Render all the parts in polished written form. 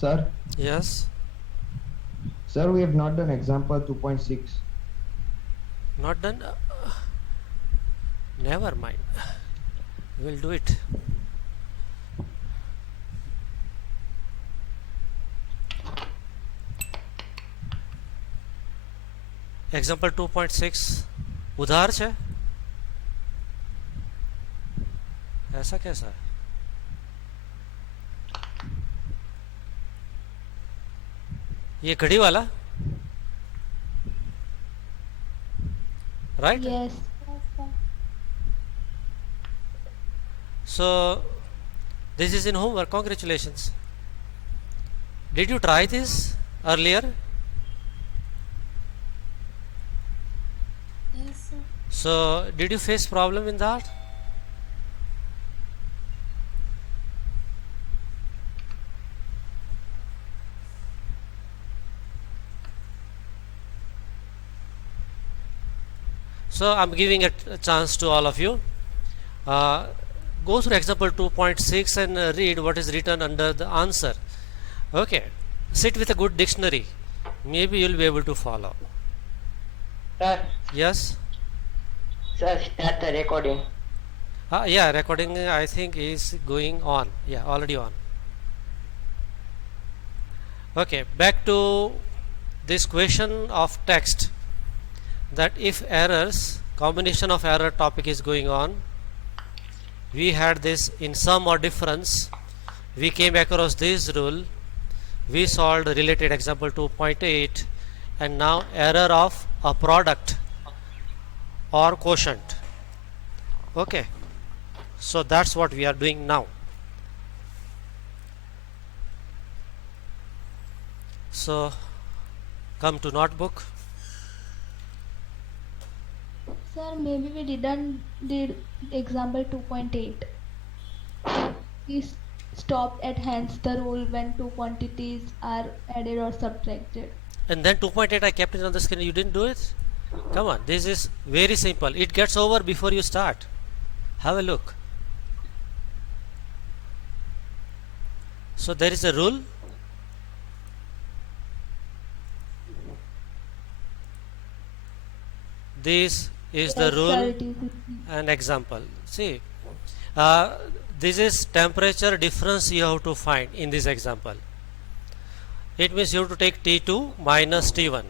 Sir, Yes. sir, we have not done example 2.6. Not done. Never mind. We'll do it. Example 2.6 उधार છે ऐसा कैसा है ये घड़ी वाला right Yes. so this is in homework. Congratulations. Did you try this earlier? Yes, sir. So did you face problem in that? So I'm giving a chance to all of you. Go through example 2.6 and read what is written under the answer. Okay. Sit with a good dictionary. Maybe you'll be able to follow. Sir, Yes. sir, start the recording. Yeah, recording I think is going on. Yeah, already on. Okay, back to this question of text, that if errors, combination of error topic is going on, we had this in sum or difference, we came across this rule, we solved related example 2.8, and now error of a product or quotient. Okay, so that's what we are doing now. So come to notebook. Sir, maybe we didn't did example 2.8. We stopped at hence the rule when two quantities are added or subtracted. And then 2.8 I kept it on the screen. You didn't do it? Come on, this is very simple. It gets over before you start. Have a look. So there is a rule. This is the Yes, rule. sir, it is. An example. See, this is temperature difference you have to find in this example. It means you have to take T2 minus T1.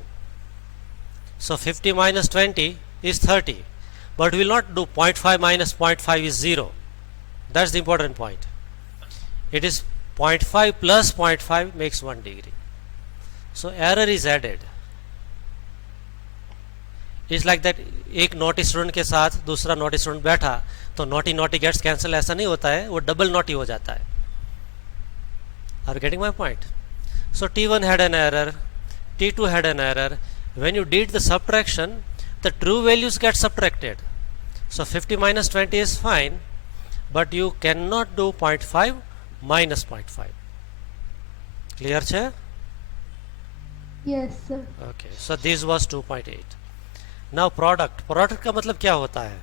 So 50 minus 20 is 30. But we will not do 0.5 minus 0.5 is 0. That's the important point. It is 0.5 plus 0.5 makes 1 degree. So error is added. It's like that एक naughty student के साथ दूसरा naughty student बैठा तो naughty naughty gets cancel ऐसा नहीं होता है, वो डबल नॉटी हो जाता है. Are getting my point? So T1 had an error, T2 had an error. When you did the subtraction, the true values get subtracted. So 50 minus 20 is fine, but you cannot do 0.5 minus 0.5. Clear છે? Yes, sir. Okay, so this was 2.8. Now product. Product का मतलब क्या होता है?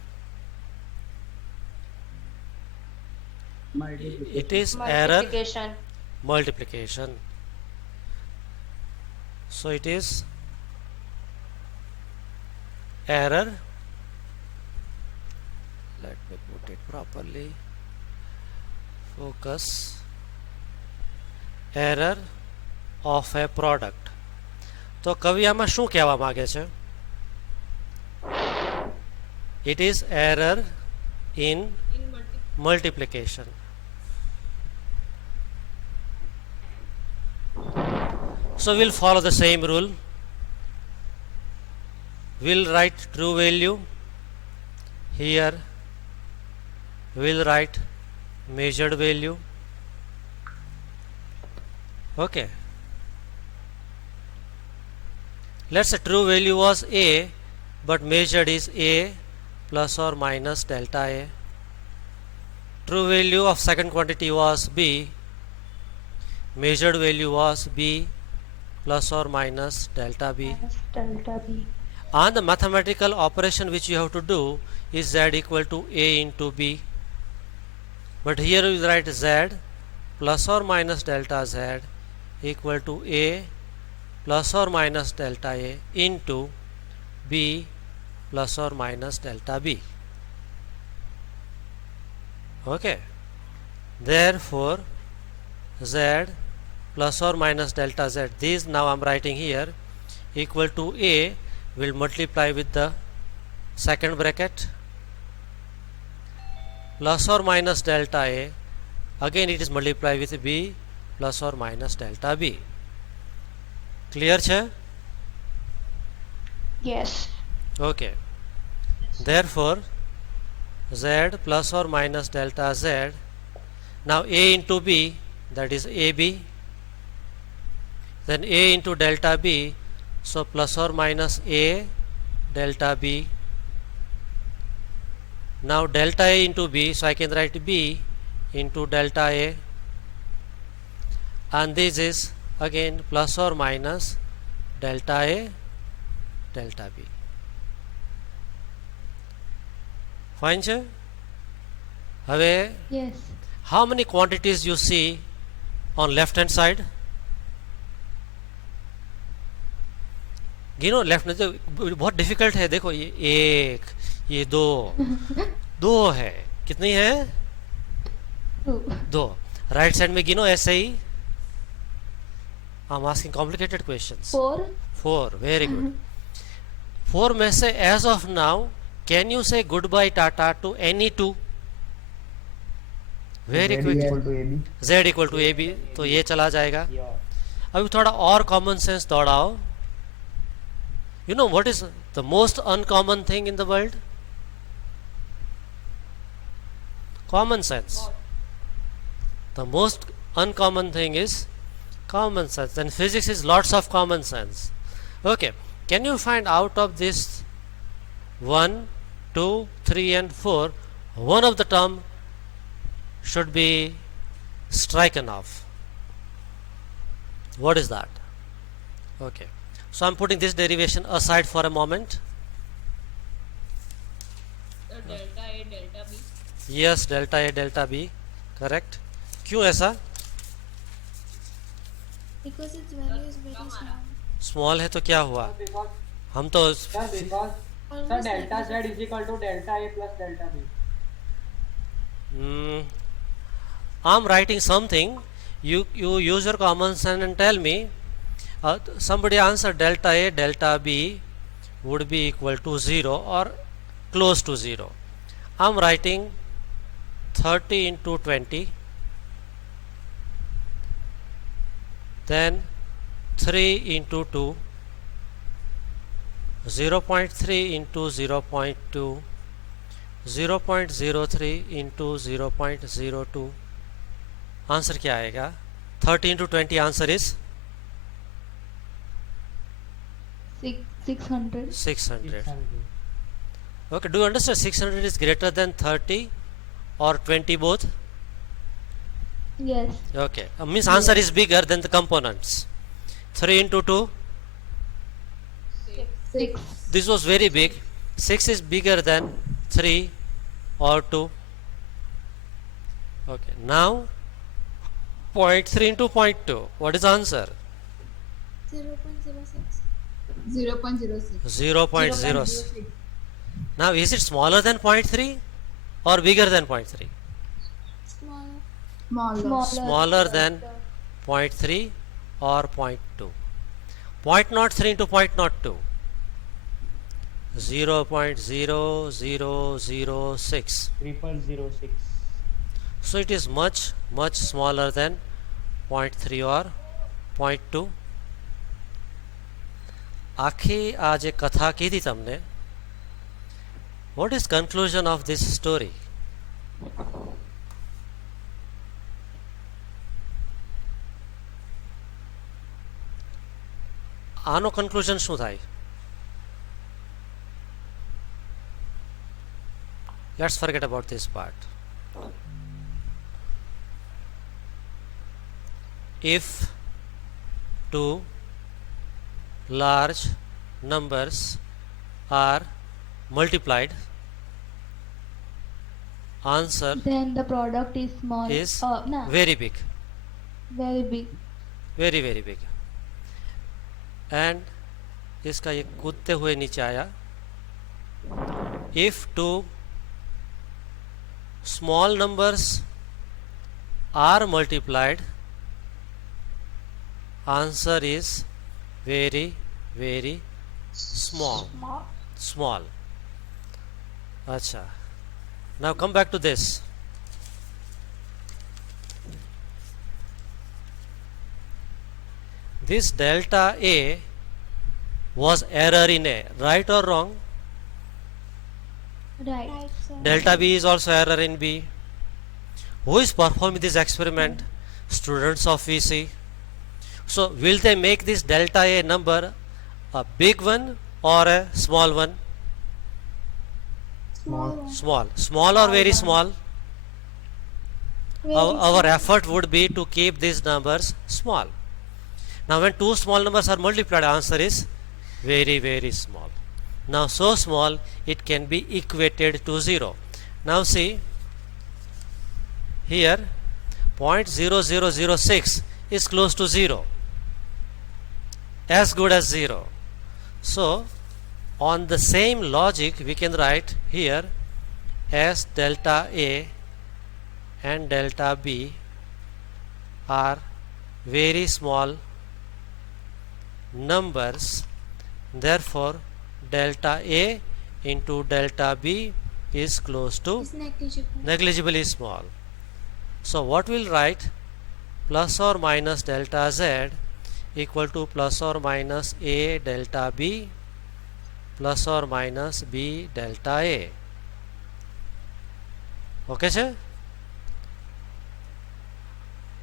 It is error multiplication. So it is error. Let me put it properly. Focus. Error of a product. તો કવિ આમાં શું કહેવા માંગે છે? It is error in multiplication. So we'll follow the same rule. We'll write true value here. We'll write measured value. Okay. Let's say true value was A, but measured is A plus or minus delta A. True value of second quantity was B. Measured value was B plus or minus delta B. Delta B. And the mathematical operation which you have to do is Z equal to A into B. But here we write Z plus or minus delta Z equal to A plus or minus delta A into B plus or minus delta B. Okay, therefore Z plus or minus delta Z, these now I am writing here, equal to A will multiply with the second bracket plus or minus delta A, again it is multiplied with B plus or minus delta B. Clear છે? Yes. Okay, therefore Z plus or minus delta Z, now A into B, that is AB, then A into delta B, so plus or minus A delta B. Now delta A into B, so I can write B into delta A, and this is again plus or minus delta A delta B. Fine છે? હવે Yes. how many quantities you see on left hand side? गिनो left में, तो बहुत difficult है. देखो ये एक, ये दो है. कितनी है? 2. दो. राइट साइड में गिनो ऐसे ही. I am asking complicated questions. 4. 4, very good. 4 में से as of now can you say goodbye tata to any two? Very Z quick. equal to AB. Z equal to A B, तो ये चला जाएगा. अभी थोड़ा और कॉमन सेंस दौड़ाओ. You know what is the most uncommon thing in the world? Common sense. The most uncommon thing is common sense. Then physics is lots of common sense. Okay, can you find out of this 1, 2, 3 and 4, one of the term should be striken off? What is that? Okay, so I am putting this derivation aside for a moment. Delta A delta B. Yes, delta A delta B, correct. क्यों ऐसा? Because its value is very small. Small है तो क्या हुआ? हम तो sir because sir delta Z is equal to delta A plus delta B. I'm writing something. You use your common sense and tell me. Somebody answer delta A delta B would be equal to 0 or close to 0. I'm writing 30 into 20, then 3 into 2, 0.3 into 0.2, 0.03 into 0.02. Answer क्या आएगा? 30 into 20 answer is 600. 600. Okay, do you understand 600 is greater than 30 or 20 both? Yes. Okay, means answer is bigger than the components. 3 into 2, 6. this was very big. 6 is bigger than 3 or 2. Okay, now 0.3 into 0.2, what is answer? 0.06. 0.06. 0.06. Now is it smaller than 0.3 or bigger than 0.3? Smaller. Smaller than 0.3 or 0.2. 0.03 into 0.02, 0.0006. 0.06. So it is much smaller than 0.3 or 0.2. આખી આ જે કથા કીધી તમને, what is conclusion of this story? આનો conclusion શું થાય? Let's forget about this part. If two large numbers are multiplied, answer Then the product is small. is No, very big. very big. Very very big, and इसका ये कूदते हुए नीचे आया. If two small numbers are multiplied, answer is very very small. Acha, now come back to this. This delta A was error in A, right or wrong? Right. Right, sir. Delta B is also error in B. Who is performing this experiment? Students of VC. So will they make this delta A number a big one or a small one? Small one. Small or very small? Very Our small. effort would be to keep these numbers small. Now when two small numbers are multiplied, answer is very very small. Now so small it can be equated to 0. Now see here, 0.0006 is close to 0, as good as 0. So on the same logic we can write here as delta A and delta B are very small numbers, therefore delta A into delta B is close to It's negligible. negligibly small. So what we'll write, plus or minus delta Z equal to plus or minus A delta B plus or minus B delta A. Okay sir?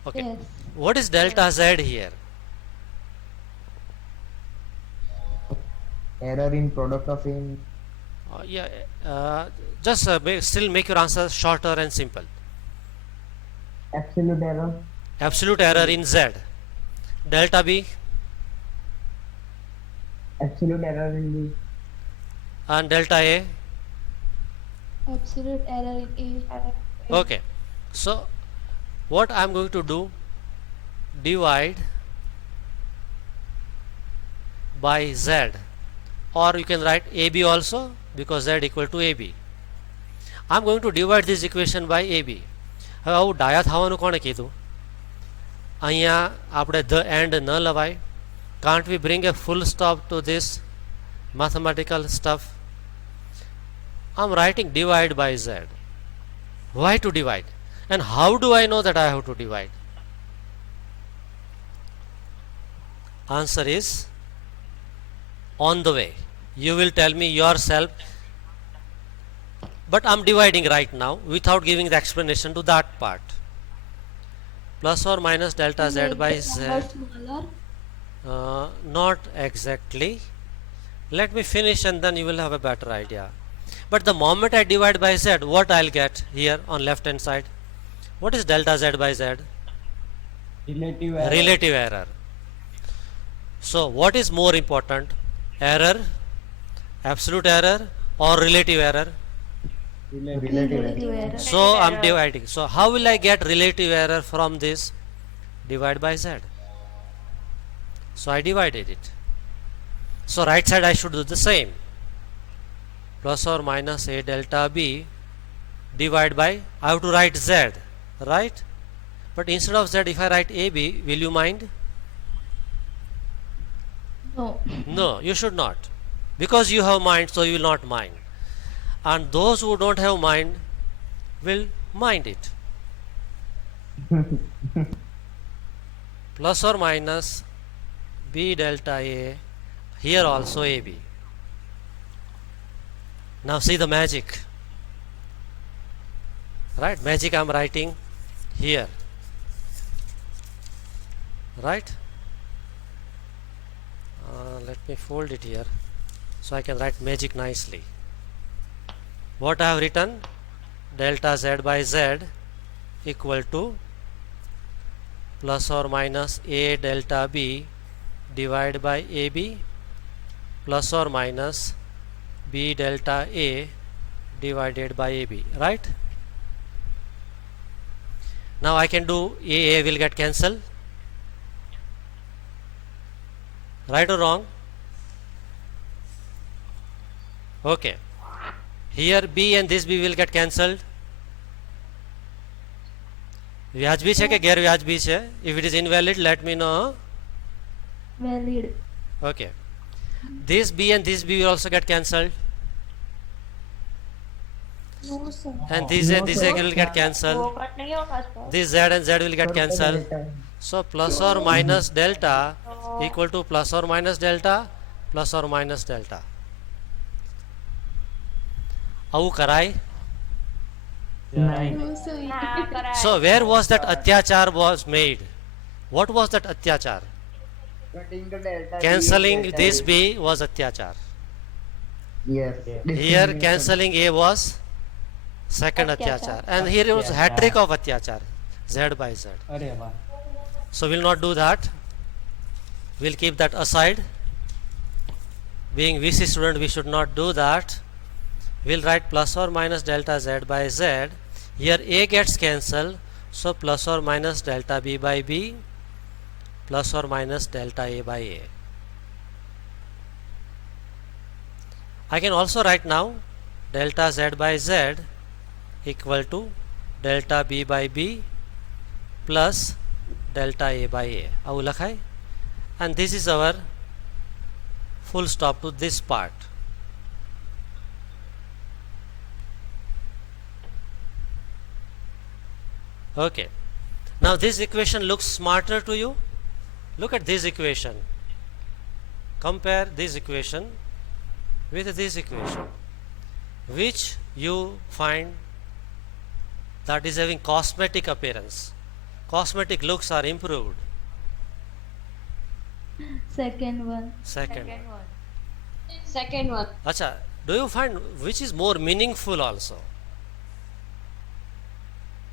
Okay. Yes. What is delta Z here? Error in product of in Just still make your answer shorter and simple. absolute error. Absolute error in Z. Delta B Absolute error in B. and delta A. Absolute error in A. Okay. So what I am going to do, divide by Z, or you can write AB also, because Z equal to AB. I am going to divide this equation by AB. હવે આવું ડાયા થવાનું કોણે કીધું? અહીંયા આપણે the end ન લવાય. Can't we bring a full stop to this mathematical stuff? I'm writing divide by Z. Why to divide? And how do I know that I have to divide? Answer is on the way. You will tell me yourself, but I'm dividing right now without giving the explanation to that part. Plus or minus delta Z Make by the Z. number smaller. Not exactly. Let me finish and then you will have a better idea. But the moment I divide by Z, what I'll get here on left hand side? What is delta Z by Z? Relative error. Relative error. So what is more important? Error, absolute error, or relative error? Relative error. So I'm dividing. So how will I get relative error from this? Divide by Z. So I divided it. So right side I should do the same. Plus or minus A delta B divide by, I have to write Z, right? But instead of Z, if I write AB, will you mind? No. No, you should not. Because you have mind, so you will not mind. And those who don't have mind will mind it. Plus or minus B delta A, here also AB. Now see the magic. Right? Magic I am writing here. Right? Let me fold it here so I can write magic nicely. What I have written? Delta Z by Z equal to plus or minus A delta B divided by AB plus or minus B delta A divided by AB, right? Now I can do A will get cancelled. Right or wrong? Okay. Here B and this B will get cancelled. વ્યાજબી છે કે ગેરવ્યાજબી છે? If it is invalid, let me know. Valid. Okay. This B and this B will also get cancelled. No, sir. And this No, and this sir. again will get cancelled. वो cut नहीं होगा sir This Z and Z will get cancelled. So plus or minus delta equal to plus or minus delta plus or minus delta. આવું કરાય? Nine. No, sir. हाँ करा So where was that atyachar was made? What was that atyachar? Cutting the delta. Cancelling this B was atyachar. Yes. Here cancelling A was second atyachar. And here it was hat trick of atyachar. Z by Z. अरे वाह. So we'll not do that. We'll keep that aside. Being VC student, we should not do that. We'll write plus or minus delta Z by Z. Here A gets cancelled, so plus or minus delta B by B, plus or minus delta A by A. I can also write now delta Z by Z equal to delta B by B plus delta A by A. આવું લખાય? And this is our full stop to this part. Okay. Now this equation looks smarter to you. Look at this equation. Compare this equation with this equation. Which you find that is having cosmetic appearance. Cosmetic looks are improved. Second one. Second. second one Acha, do you find which is more meaningful also?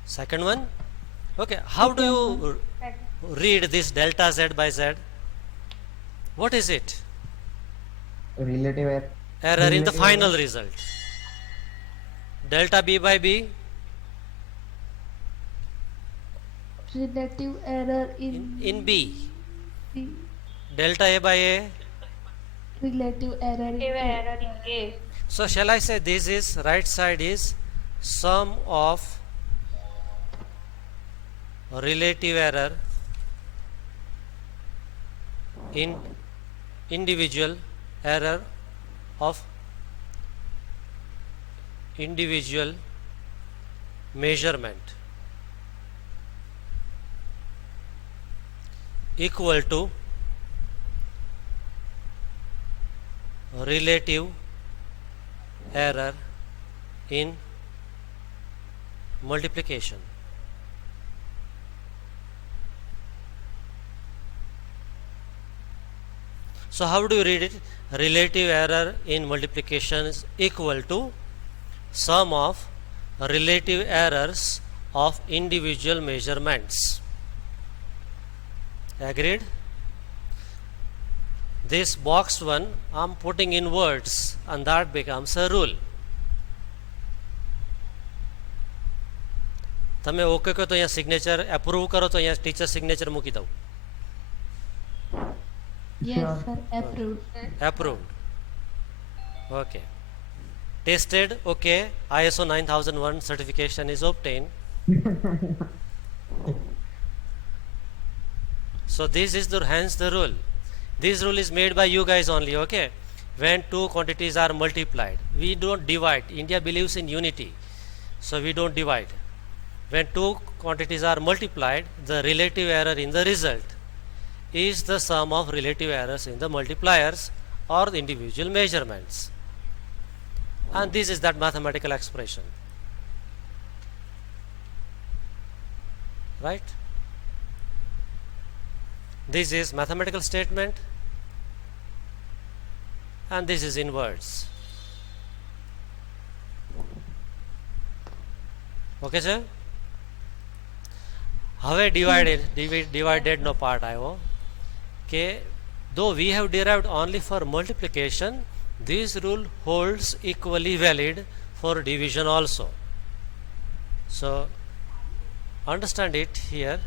Second one? Okay, how do you read this delta Z by Z? What is it? Relative error. Error in the Relative final error. result. Delta B by B Relative error in B. B. Delta A by A. Relative error in A. error in A So shall I say this is right side is sum of relative error in individual error of individual measurement equal to relative error in multiplication. So how do you read it? Relative error in multiplication is equal to sum of relative errors of individual measurements. Agreed? This boxed one I am putting in words and that becomes a rule. તમે okay કહો તો અહીંયા signature approve કરો તો અહીંયા teacher signature મૂકી દઉં. Yes, sir. Approved. Approved. Okay. Tested. Okay. ISO 9001 certification is obtained. So this is the hence the rule. This rule is made by you guys only. Okay. When two quantities are multiplied, we don't divide. India believes in unity, so we don't divide. When two quantities are multiplied, the relative error in the result is the sum of relative errors in the multipliers or the individual measurements. And this is that mathematical expression. Right? This is mathematical statement and this is in words. Okay, sir? હવે divided no part આવ્યો કે though we have derived only for multiplication, this rule holds equally valid for division also. So understand it here.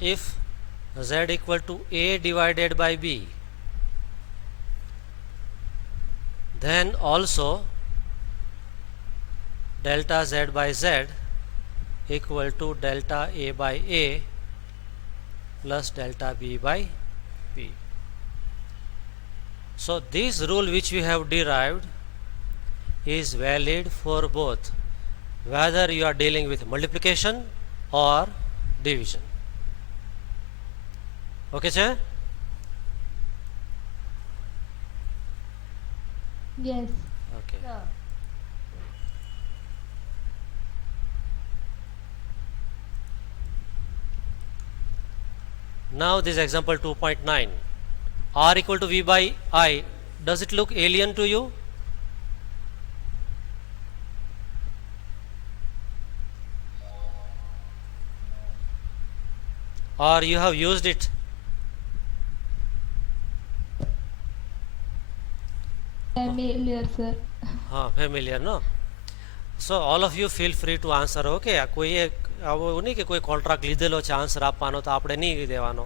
if z equal to a divided by b, then also delta z by z equal to delta a by a plus delta b by b. So this rule which we have derived is valid for both, whether you are dealing with multiplication or division. Okay, sir? Yes. Okay. Sir. Now this example 2.9, r equal to v by I, does it look alien to you? Or you have used it? Familiar, sir. Familiar, no? So all of you feel free to answer. Okay, કોઈ એક આવું નહીં કે કોઈ contract લીધેલો છે answer આપવાનો તો આપણે નહીં દેવાનો.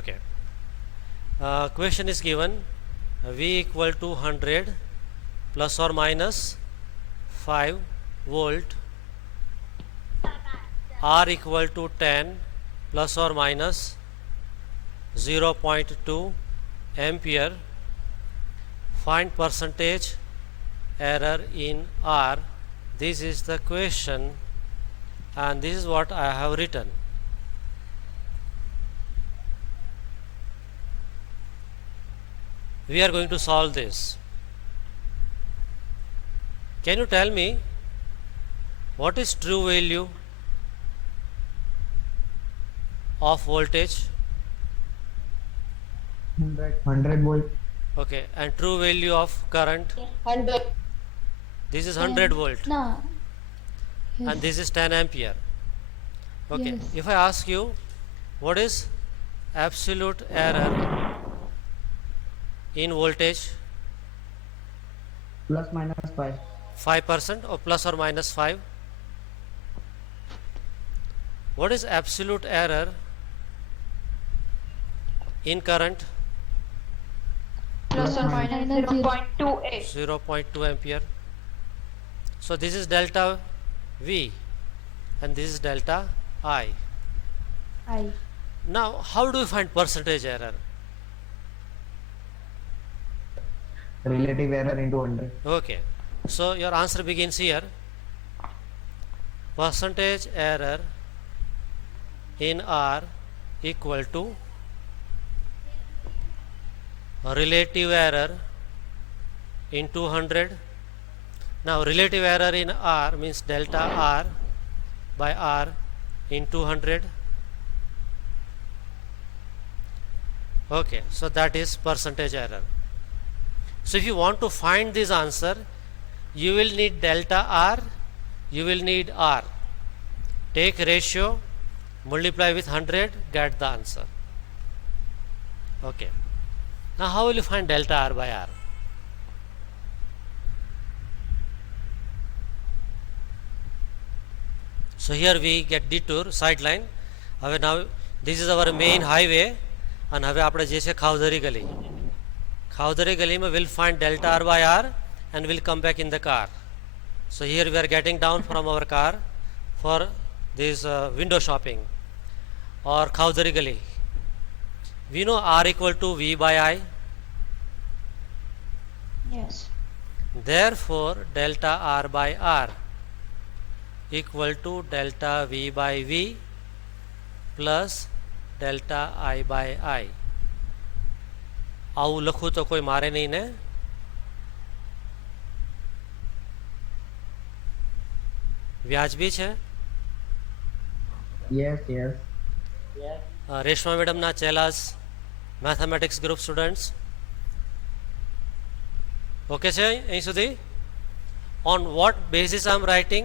Okay. Question is given, v equal to 100 plus or minus 5 volt, r equal to 10 plus or minus 0.2 ampere. Find percentage error in r. This is the question and this is what I have written. We are going to solve this. Can you tell me what is true value of voltage? 100 volt. Okay, and true value of current? 100. This is 100 volt Nah. Yes. and this is 10 ampere. Okay, Yes. if I ask you what is absolute error in voltage, Plus minus 5. 5% or plus or minus 5? What is absolute error in current? Plus or minus Minus 0.28. 0.2 ampere. So this is delta V and this is delta I. I. Now how do you find percentage error? Relative error into 100. Okay, so your answer begins here. Percentage error in R equal to relative error in 200. Now relative error in R means delta R by R in 200. Okay, so that is percentage error. So if you want to find this answer, you will need delta R, you will need R. Take ratio, multiply with 100, get the answer. Okay. Now how will you find delta R by R? So here we get detour, sideline. Now this is our main highway and હવે આપણે જે છે ખાવધરી ગલી. Khawdari Galima will find delta R by R and will come back in the car. So here we are getting down from our car for this window shopping or Khawdari Gali. We know R equal to V by I. Yes. Therefore delta R by R equal to delta V by V plus delta I by I. આવું લખું તો કોઈ મારે નહીં ને? વ્યાજબી છે? Yes, yes. Yes. Reshma મેડમના ચેલાસ મેથેમેટિક્સ ગ્રુપ સ્ટુડન્ટ્સ ઓકે છે અહીં સુધી? On what basis I am writing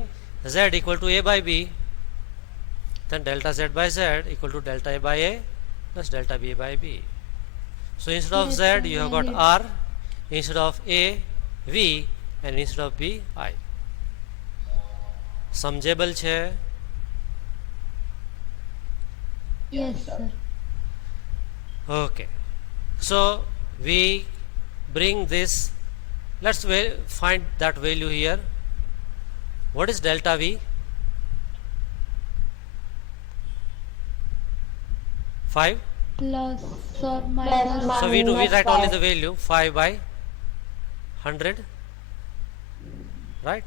z equal to a by b, then delta z by z equal to delta a by a plus delta b by b. So instead of Yes, z you have got yes. r, instead of a v and instead of b I. સમજેબલ છે? Yes, sir. Okay, so we bring this, let's find that value here. What is delta V? 5. Plus or minus. So we minus write only 5. the value 5 by 100, right?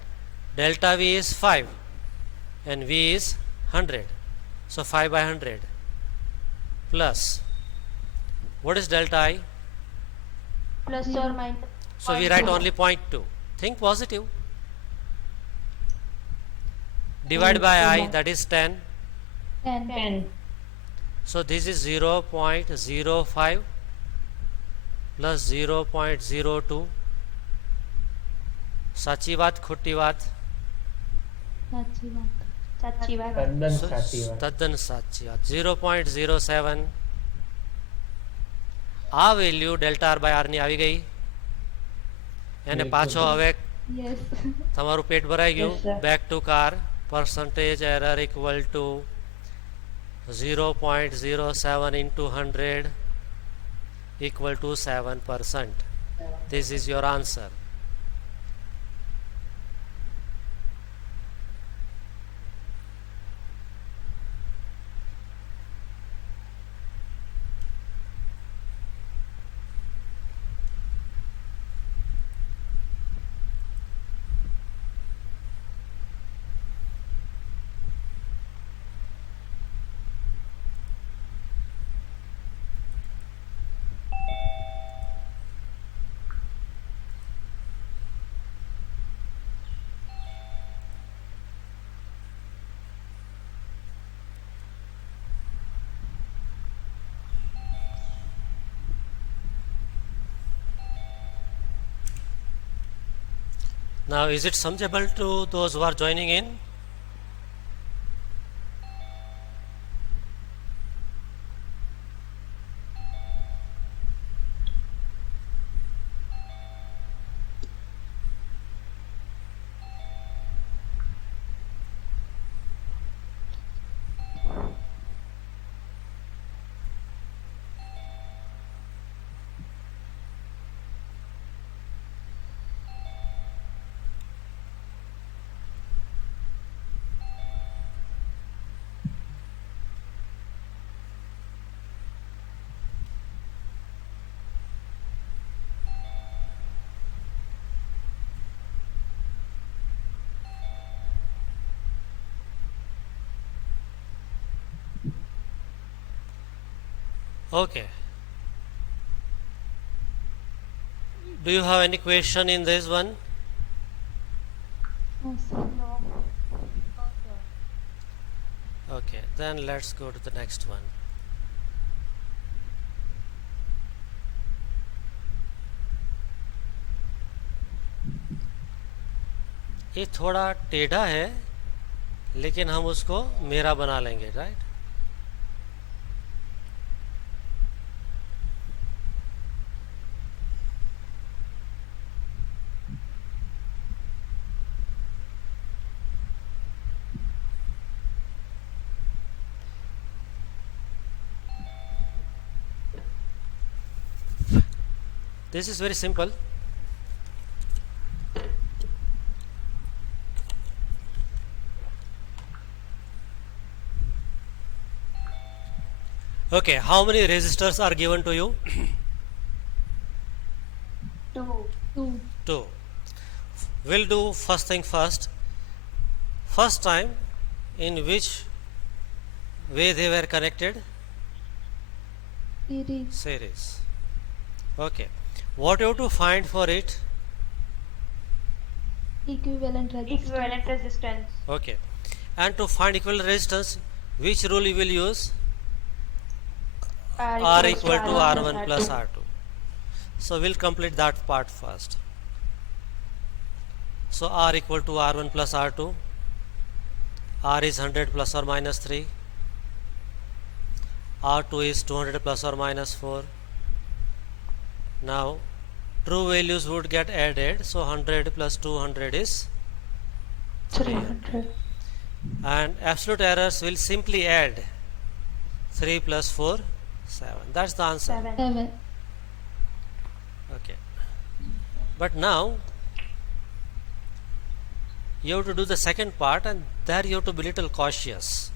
Delta V is 5 and V is 100, so 5 by 100 plus, what is delta I? Plus or minus. So we write only 0.2. Think positive. Divide by I, that is 10. 10. 10. So this is 0.05 plus 0.02. साची बात खोटी बात? साची बात. सच्ची बात. तद्दन साची बात. તદ્દન સાચી વાત. 0.07. આ value delta R by R ની આવી ગઈ. એને પાછો હવે Yes. તમારું પેટ ભરાઈ ગયું. Yes, sir. Back to car. percentage error equal to 0.07 into 100 equal to 7%. This is your answer. Now, is it sumable to those who are joining in? Okay. Do you have any question in this one? No, sir. Okay, then let's go to the next one. ये थोड़ा टेढ़ा है लेकिन हम उसको मेरा बना लेंगे, right? This is very simple. Okay, how many resistors are given to you? 2. 2. 2. We'll do first thing first. First time, in which way they were connected? Series. Series. Okay. What you have to find for it? Equivalent resistance. Equivalent resistance. Okay. And to find equivalent resistance, which rule you will use? R equal to R1 plus R2. So we'll complete that part first. So R equal to R1 plus R2. R is 100 plus or minus 3. R2 is 200 plus or minus 4. Now true values would get added, so 100 plus 200 is 300. And absolute errors will simply add 3 plus 4 7. That's the answer. 7. 7. Okay, but now you have to do the second part, and there you have to be little cautious.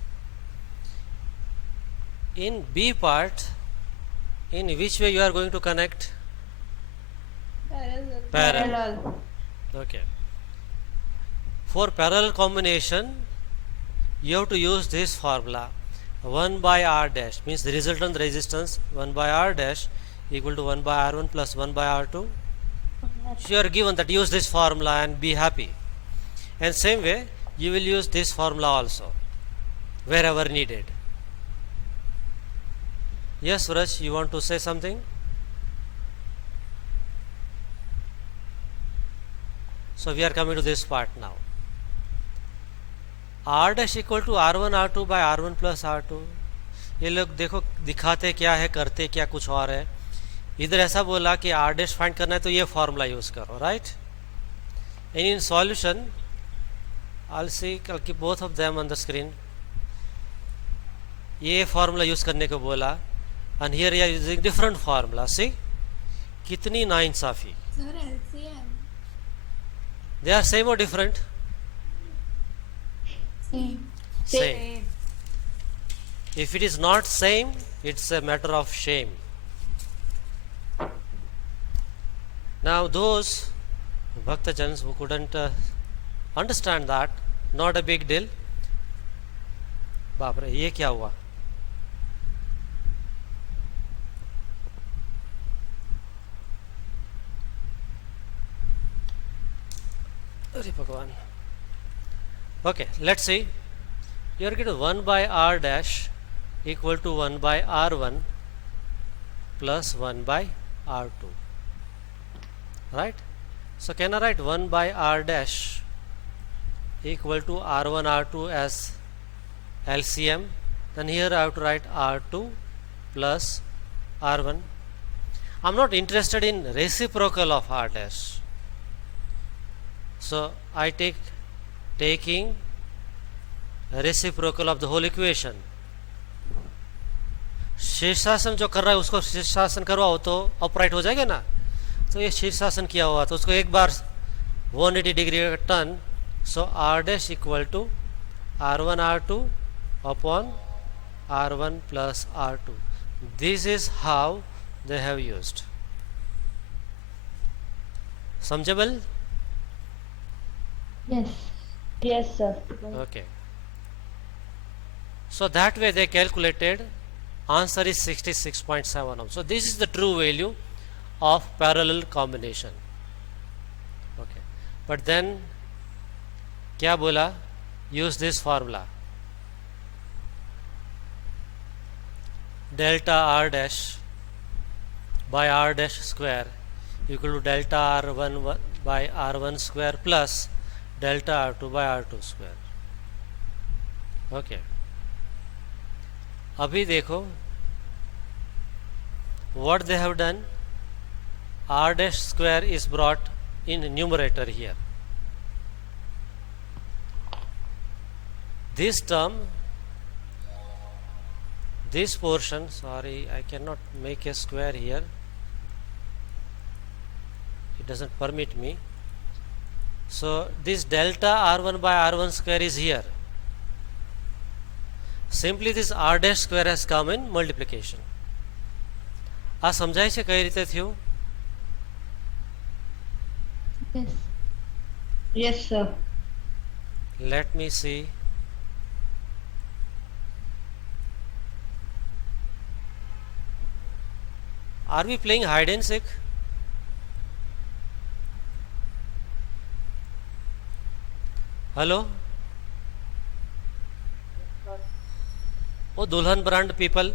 In B part, in which way you are going to connect? Parallel. Parallel. Okay. For parallel combination, you have to use this formula. 1 by R dash means the resultant resistance 1 by R dash equal to 1 by R1 plus 1 by R2. So you are given that, use this formula and be happy. And same way you will use this formula also wherever needed. Yes, Suraj, you want to say something? So we are coming to this part now. R dash equal to R1 R2 by R1 plus R2. ये लोग देखो दिखाते क्या है, करते क्या कुछ और है. इधर ऐसा बोला कि R dash फाइंड करना है तो ये फॉर्मूला यूज करो, right? And in solution I'll see, I'll keep both of them on the screen. ये फॉर्मूला यूज करने को बोला, and here you are using different formula. See, कितनी नाइंसाफी. Sir, LCM. They are same or different? Same. Same. If it is not same, it's a matter of shame. Now those Bhaktajans who couldn't understand that, not a big deal. बाप रे, ये क्या हुआ? अरे भगवान. Okay, let's see. You are getting 1 by R dash equal to 1 by R1 plus 1 by R2, right? So can I write 1 by R dash equal to R1 R2 as LCM? Then here I have to write R2 plus R1. I'm not interested in reciprocal of R dash, so I taking reciprocal of the whole equation. शीर्षासन जो कर रहा है उसको शीर्षासन करवाओ तो upright हो जाएगा ना. तो ये शीर्षासन किया हुआ तो उसको एक बार 180 डिग्री का turn. So R dash equal to R1 R2 upon R1 plus R2. This is how they have used. Samjable? Yes. Yes, sir. Okay. So that way they calculated, answer is 66.7. So this is the true value of parallel combination. Okay. But then क्या बोला? Use this formula. Delta R dash by R dash square equal to delta R1 by R1 square plus delta R2 by R2 square. Okay. अभी देखो what they have done. R dash square is brought in numerator here. This term, this portion, sorry, I cannot make a square here, it doesn't permit me. So this delta R1 by R1 square is here. Simply this R dash square has come in multiplication. આ સમજાય છે કઈ રીતે થયું? Yes. Yes, sir. Let me see. Are we playing hide and seek? Hello, oh dulhan brand people,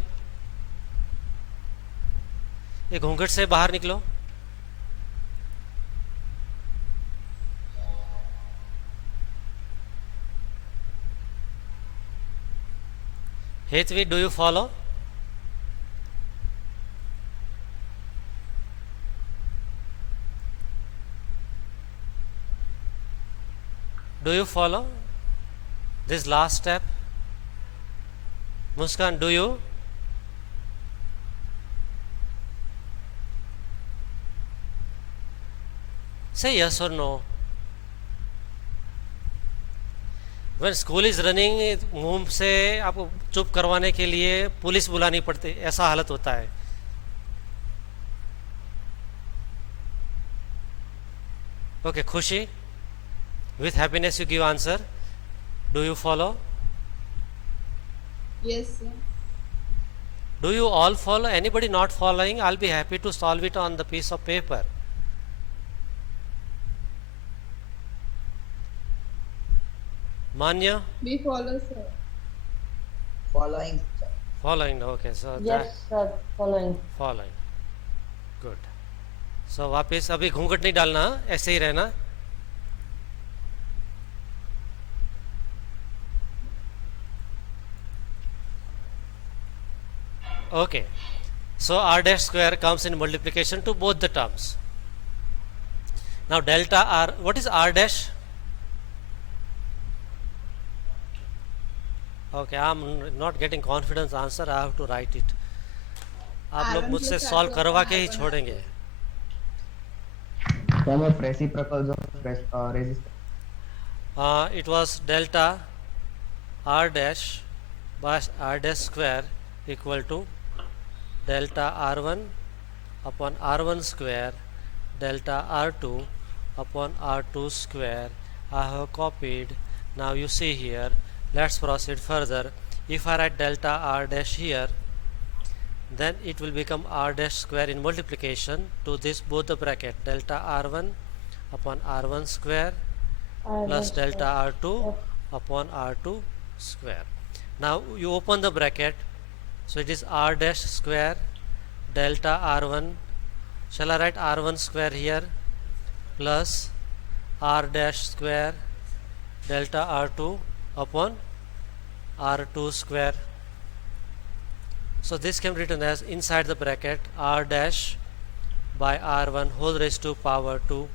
ये घूंघट से बाहर निकलो. Hetvi, do you follow? Do you follow this last step? Muskan, do you? Say yes or no. When school is running, मुंह से आपको चुप करवाने के लिए पुलिस बुलानी पड़ती, ऐसा हालत होता है. Okay, Khushi, with happiness you give answer. Do you follow? Yes, sir. Do you all follow? Anybody not following, I'll be happy to solve it on the piece of paper. Manya? We follow, sir. Following. Following, okay, so Yes, sir. Following. following. Good. So वापस अभी घूंघट नहीं डालना, ऐसे ही रहना. Okay. So r dash square comes in multiplication to both the terms. Now delta r, what is r dash? Okay, I'm not getting confidence answer, I have to write it. आप लोग मुझसे सॉल्व करवा के ही छोड़ेंगे. Form of reciprocals of resistance. It was delta r dash by r dash square equal to delta r1 upon r1 square delta r2 upon r2 square. I have copied. Now you see here. Let's proceed further. If I write delta r dash here, then it will become r dash square in multiplication to this both the bracket delta r1 upon r1 square plus delta r2 upon r2 square. Now you open the bracket, so it is r dash square delta r1. Shall I write r1 square here plus r dash square delta r2 upon r2 square. So this can be written as inside the bracket r dash by r1 whole raised to power 2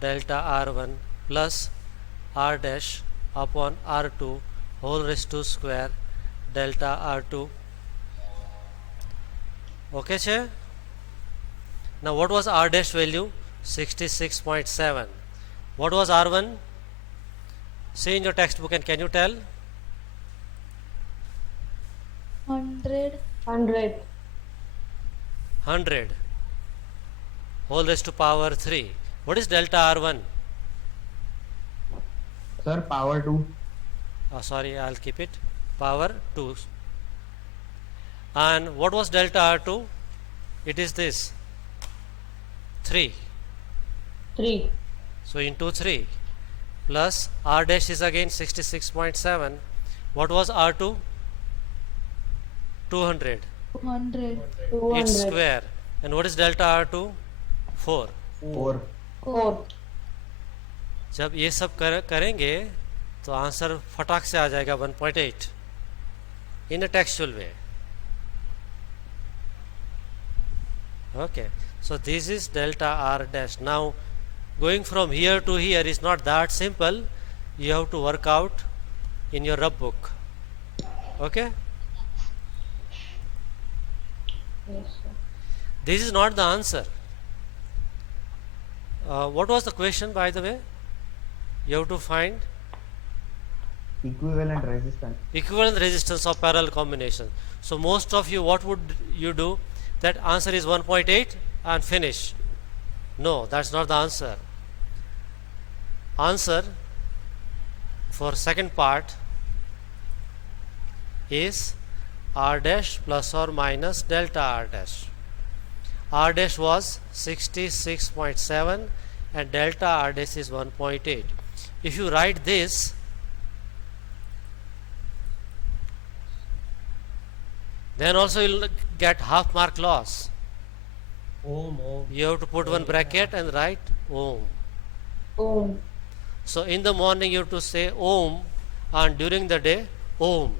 delta r1 plus r dash upon r2 whole raised to square delta r2. Okay, sir? Now what was r dash value? 66.7. What was r1? See in your textbook, and can you tell? 100. 100. 100 whole raised to power 3. What is delta r1? Sir, power 2. Sorry, I'll keep it. Power 2. And what was delta r2? It is this 3. 3. So into 3 plus r dash is again 66.7. What was r2? 200. 200. 200. Its square. And what is delta r2? 4. 4. 4. जब ये सब करेंगे तो answer फटाक से आ जाएगा 1.8 in a textual way. Okay, so this is delta r dash. Now going from here to here is not that simple. You have to work out in your rub book. Okay, Yes, sir. this is not the answer. What was the question, by the way? You have to find Equivalent resistance. equivalent resistance of parallel combination. So most of you, what would you do? That answer is 1.8 and finish. No, that's not the answer. Answer for second part is r dash plus or minus delta r dash. R dash was 66.7 and delta r dash is 1.8. If you write this, then also you will get half mark loss. Ohm. You have to put one bracket and write ohm. Ohm. So in the morning you have to say ohm, and during the day ohm.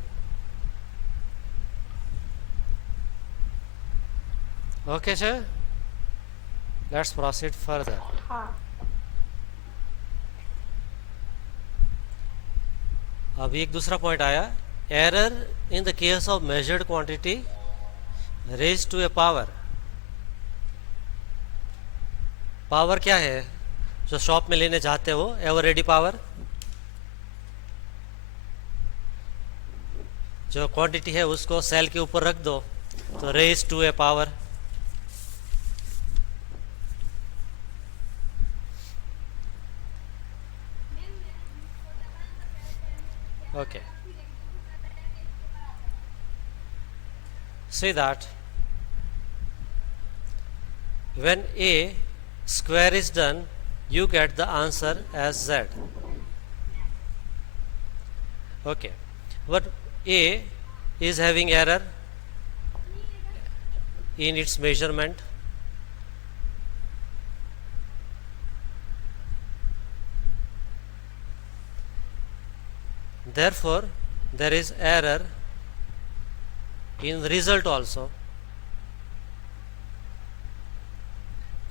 Okay, sir? Let's proceed further. अभी एक दूसरा point आया, error in the case of measured quantity raise to a power. Power क्या है? जो shop में लेने जाते हो, एवर रेडी पावर, जो क्वांटिटी है उसको सेल के ऊपर रख दो तो raise to a power. Okay, see that when a square is done, you get the answer as z. Okay, but a is having error in its measurement. Therefore, there is error in result also.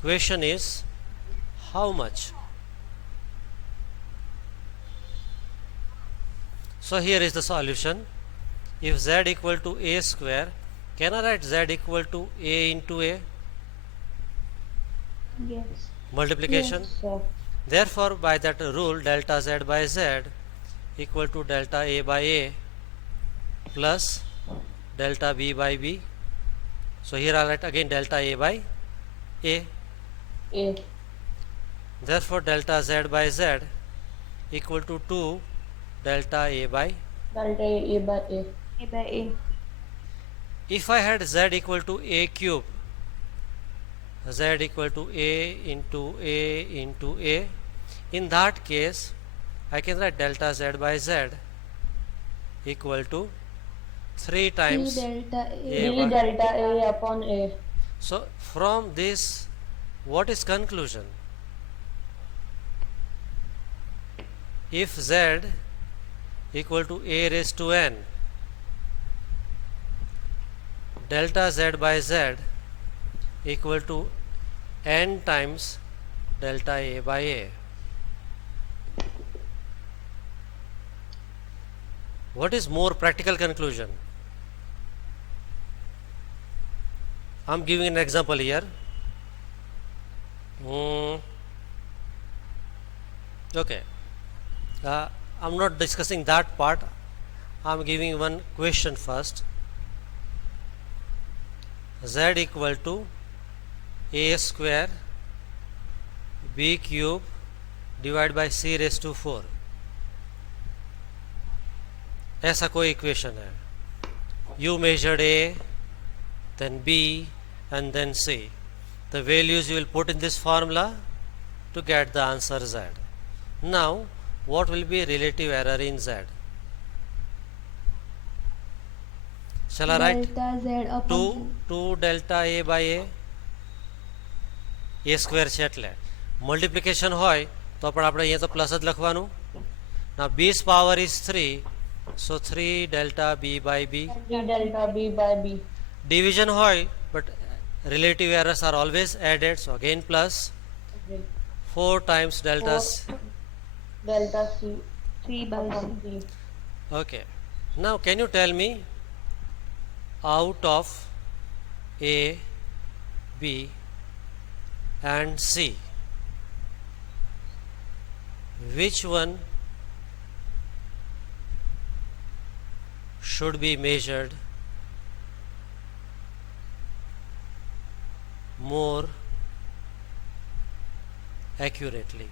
Question is how much? So here is the solution. If z equal to a square, can I write z equal to a into a? Yes. Multiplication. Yes, sir. Therefore, by that rule, delta z by z equal to delta a by a plus delta b by b. So here I write again delta a by a. A. Therefore, delta z by z equal to 2 delta a by. Delta A by A. A by A. If I had z equal to a cube, z equal to a into a into a, in that case I can write delta z by z equal to 3 times 3 delta A A. 3 delta A upon A. So from this, what is conclusion? If z equal to a raised to n, delta z by z equal to n times delta a by a. What is more practical conclusion? I am giving an example here. Okay, I am not discussing that part. I am giving one question first. Z equal to a square b cube divided by c raised to 4, ऐसा कोई equation है. You measured a, then b and then c. The values you will put in this formula to get the answer z. Now what will be relative error in z? Shall I write Delta Z upon 2 delta a by a square છે એટલે multiplication હોય તો પણ આપણે અહીંયા તો plus જ લખવાનું. Now b's power is 3, so 3 delta b by b. 3 delta B by B. Division હોય but relative errors are always added, so again plus Okay. 4 times delta 4 delta C 3 by upon C. C. Okay, now can you tell me out of a, b and c, which one should be measured more accurately?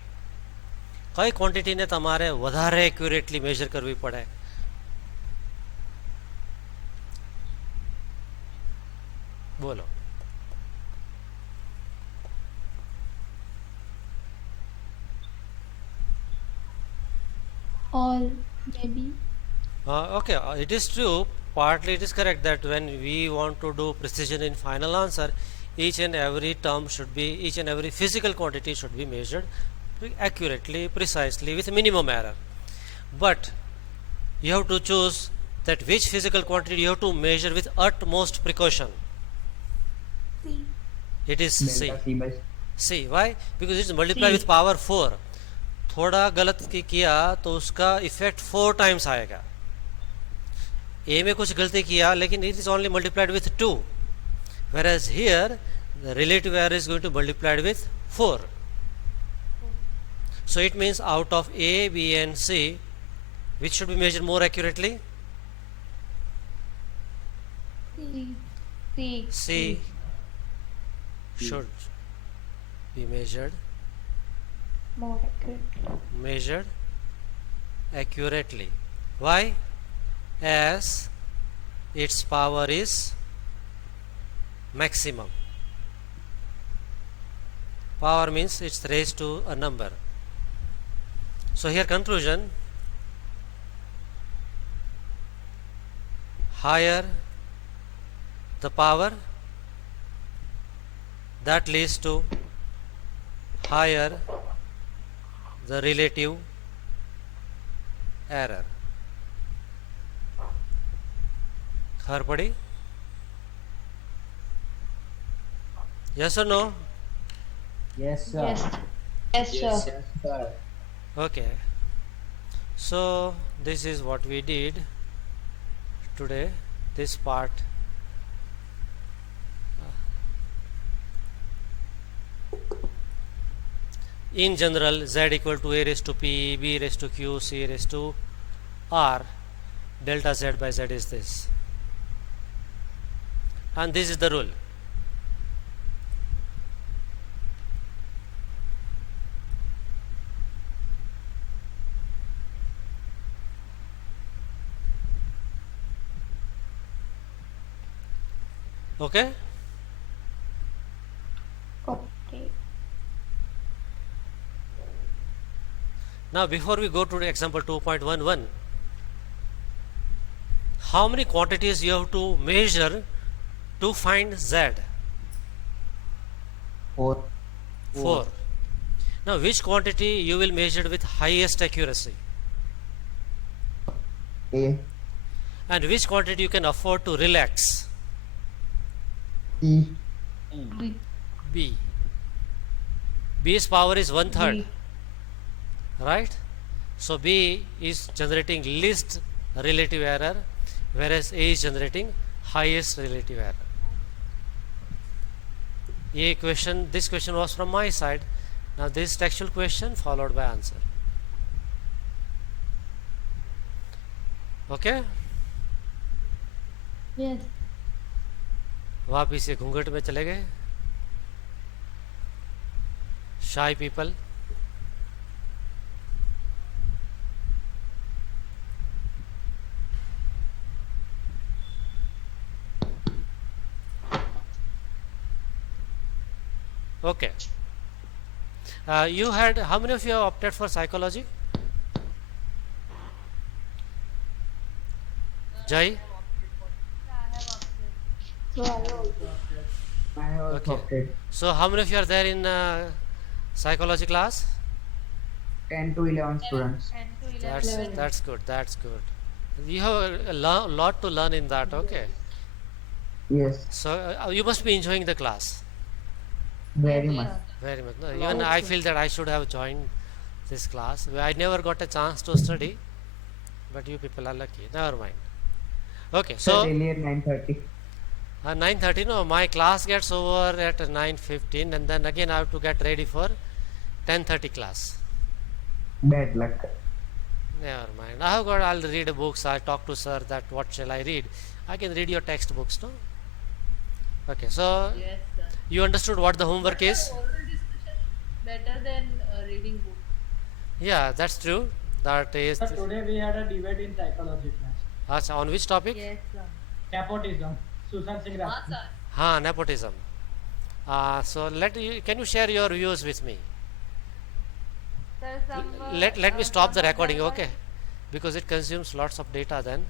કઈ ક્વોન્ટિટીને તમારે વધારે accurately major કરવી પડે? બોલો. All maybe. Okay, it is true, partly it is correct that when we want to do precision in final answer, each and every term should be, each and every physical quantity should be measured accurately, precisely, with minimum error. But you have to choose that which physical quantity you have to measure with utmost precaution. C. It is C. Delta C by C. Why? Because it is multiplied C. with power 4. थोड़ा गलत किया तो उसका effect 4 times आएगा. A में कुछ गलती किया लेकिन it is only multiplied with 2, whereas here the relative error is going to be multiplied with 4. So it means out of A, B and C, which should be measured more accurately? C. C. C should be More accurate. accurately. Why? As its power is maximum. Power means it's raised to a number. So here conclusion, higher the power, that leads to higher the relative error. खबर पड़ी? Yes or no? Yes, sir. Yes. Yes, sir. Yes, sir. Okay. So this is what we did today. This part. In general, z equal to a raised to p, b raised to q, c raised to r. Delta z by z is this. And this is the rule. Okay? Okay. Now before we go to the example 2.11, how many quantities you have to measure to find z? 4. 4. Now which quantity you will measure with highest accuracy? A. And which quantity you can afford to relax? C. B. B. B's power is 1/3. B. Right? So B is generating least relative error, whereas A is generating highest relative error. This question was from my side. Now this textual question followed by answer. Okay? Yes. वापिस से घूंघट में चले गए. Shy people. Okay. You had, how many of you have opted for psychology? Jai? So I have also Okay. opted So how many of you are there in psychology class? 10 to 11 students. That's good. That's good. You have a lot to learn in that. Okay. Yes, So you must be enjoying the class very much. very much. No, even I feel that I should have joined this class. I never got a chance to study, but you people are lucky. Never mind. Okay. So Daily at 9:30. 9:30. No, my class gets over at 9:15, and then again I have to get ready for 10:30 class. Bad luck. Never mind. I'll read books. I'll talk to sir that what shall I read. I can read your textbooks, no? Okay, so you understood what the homework is? Oral discussion better than reading book. Yeah, that's true. That is. So today we had a debate in psychology class. On which topic? Yes, sir. Nepotism. Susan Singh Ah, Rajput. sir. Nepotism. So can you share your views with me? Sir, some, Let me stop the recording, okay? Because it consumes lots of data then.